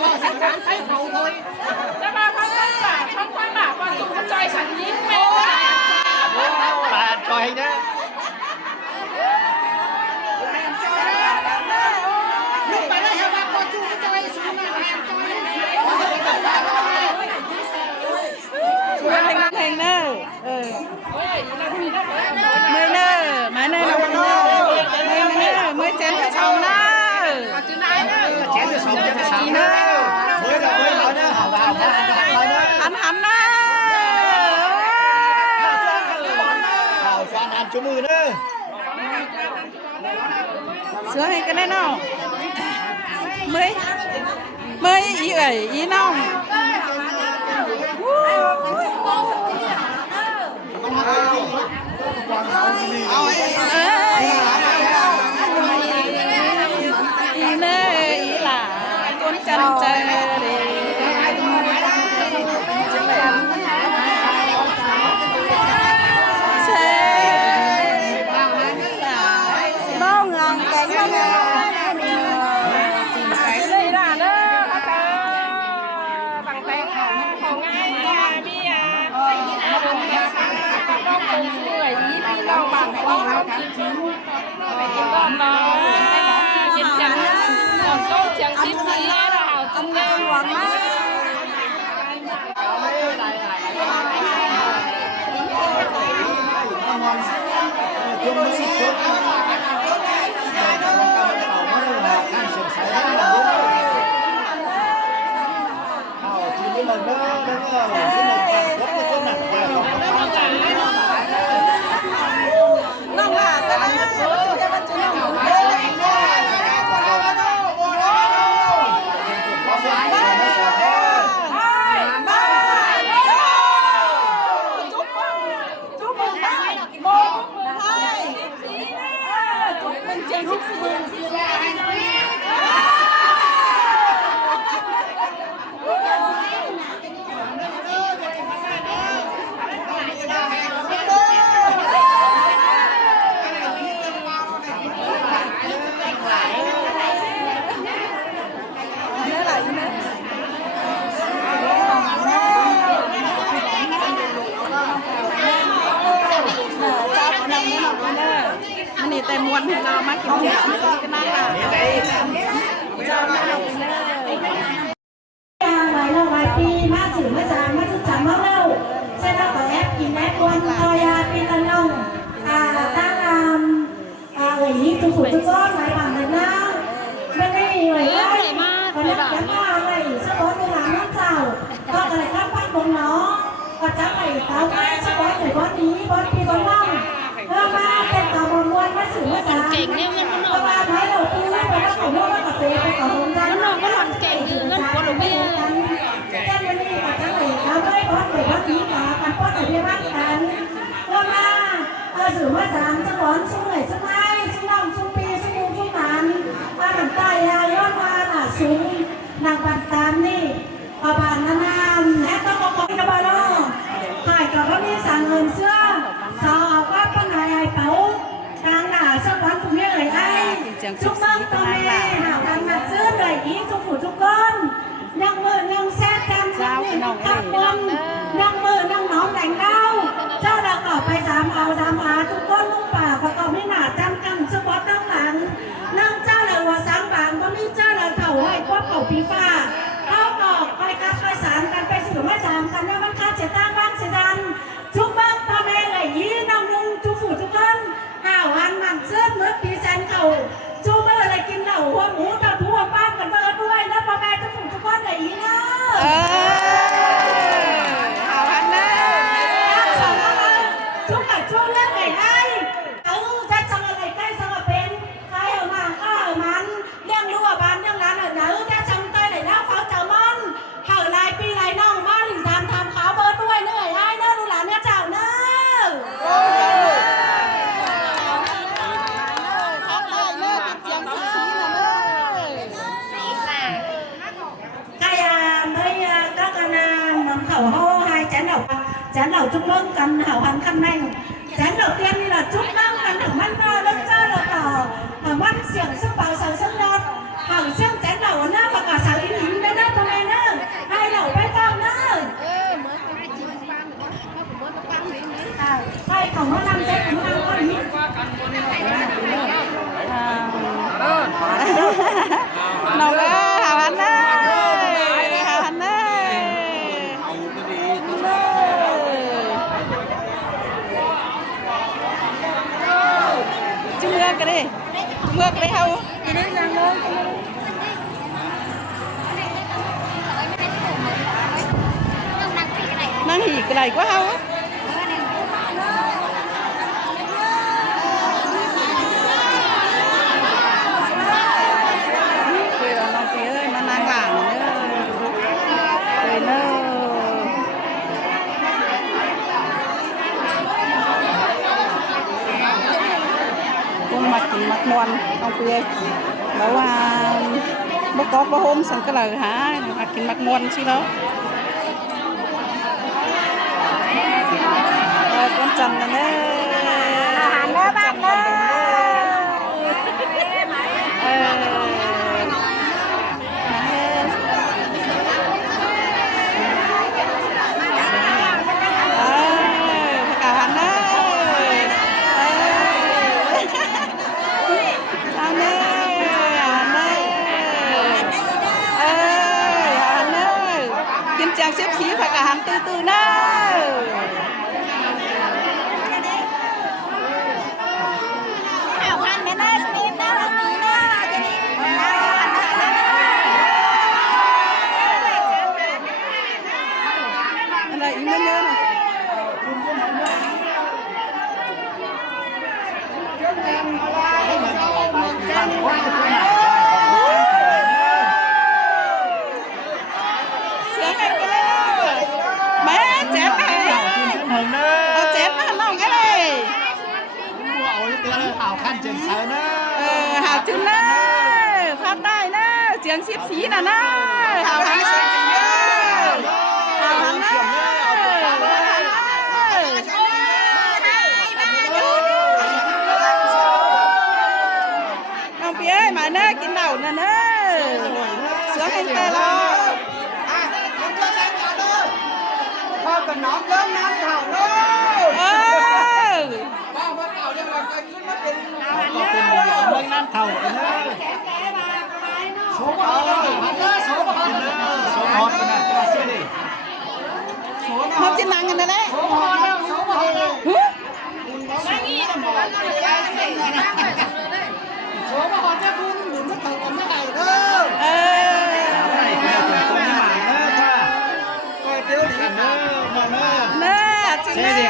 có sẽ cảm thấy phụ thôi cho ba không có bà con chung có chơi sẵn giếng mẹ bà coi đó lúc bà nói cho ba con chung có chơi xuống là em Thành thành nơ mới nơ mà nơ mới chén cho chồng nơ chén cho sống cho sống đó mới nói đó hảo hắn đó hảo cho ăn chú mười nữa sướng hay cái này nào mới ý ẩy ý nong ý nè ý là con chân trờiแต่มวนเรามากินเค้กกันนะค่ะหลายปีมาสื่อมาจางมาสุดจำมาเล่าใช่แล้วก็แอปกินแอปวันคอยาปีละน้องตั้งนี้ทุกคนทุกคนหลายผ่านเลยนะไม่ได้เลยคนนักยังว่าอะไรสปอร์ตในร้านน้องเจ้าก็อะไรครับฟังบนน้องก็จะไปเต้าแม่สปอร์ตในบอสนี้บอสปีบอสน้องเพื่อมาเป็นต่อบนวนมาสื่อมาจางก็มาไม้เราตื้อไปแล้วของลูกแล้วก็เตะไปของผมใจน้องก็หล่อนเก่งคือเงินหัวหลวงพี่แค่วันนี้ก็จะเลยแล้วไม่บอสไปบอสนี้ก็กันบอสไปบ้านกันก็มาสื่อมาจางสปอร์ตสุ่มเลยสุ่มไม้สุ่มน้องสุ่มปีสุ่มมุมสุ่มมันหนังใต้ย้อนมาสุ่มนางปันตามนี่บานนานแอบต้องบอกกับบ้านน้องหายกับว่ามีสั่งเงินเสื้อสาวว่าปัญหาไอ้เป๋ากลางหน้าสักวันผมเรียกอะไรไอ้ทุกบ้านตัวแม่หาวันมาซื้อเลยอีกทุกผู้ทุกคนนั่งมือนั่งแซ่บกันนั่งมือนั่งขับวนนั่งมือนั่งน้องแต่งเล่าเจ้าเราก็ไปสามเอาสามหาทุกคนลุงป่าประกอบไม่หนาจำกันสปอร์ตตั้งหลังนั่งเจ้าเลยว่าสามบางก็มีเจ้าเลยเถ่าไอ้พวกเก่าปีฟ้าเข้าออกไปกับไปสารกันไปสื่อมาจามกันว่ามันค่าเจ็ดตั้งบ้านเสียดันทุกบ้านพ่อแม่เลยยี่น้องนุ่งทุกผู้ทุกคนวันมันเสื้อเมื่อปีแสนเข่าจูเมื่ออะไรกินเหล่าหัวหมูตะทั่วบ้านกันเบอร์ด้วยแล้วพ่อแม่ทุกผู้ทุกคนเลยยี่นะเอาฮันเนอทุกข์ช่วยเรื่องไหนให้จะทำอะไรใกล้สงบเป็นใครเอามาข้าเอามันเรื่องรั่วบ้านเรื่องร้านจะทำใกล้ไหนแล้วเขาจะมั่นเห่าลายปีลายน้องมาหรือทำขาวเบอร์ด้วยเนื่อยให้เนื้อดูหลานเนื้อเจ้าเนื้chán đầu chúc mừng cần hảo hoàn khăn này chán đầu tiên như là chúc mừng cần thử mắt lớp chơi là cả mắt xiềng sức bảo sầu sức lót hảo xương chán đầu nó và cả sầu ý đó cái đi ngược đây hầu mang hỉ cái này quá hầu cười là nó phía ơi nó đang làm nữa cười nó con mặt muôn ông cười bảo là bố hôm sang cái lời hả mặt muôn xí đó con chăn này nè con chăn chàng xếp xí phải cả hàng từ từ nè anh đây im nhớ này hào chừng nè phát tài nè trường xếp xí nè nè hào hàng nè hào hàng nè ông phía ơi mà nè kín đầu nè nè sướng anh ta lo thôi còn nón lớn nón thảo đó lên nam thầu số một không trên năng người đấy xe gì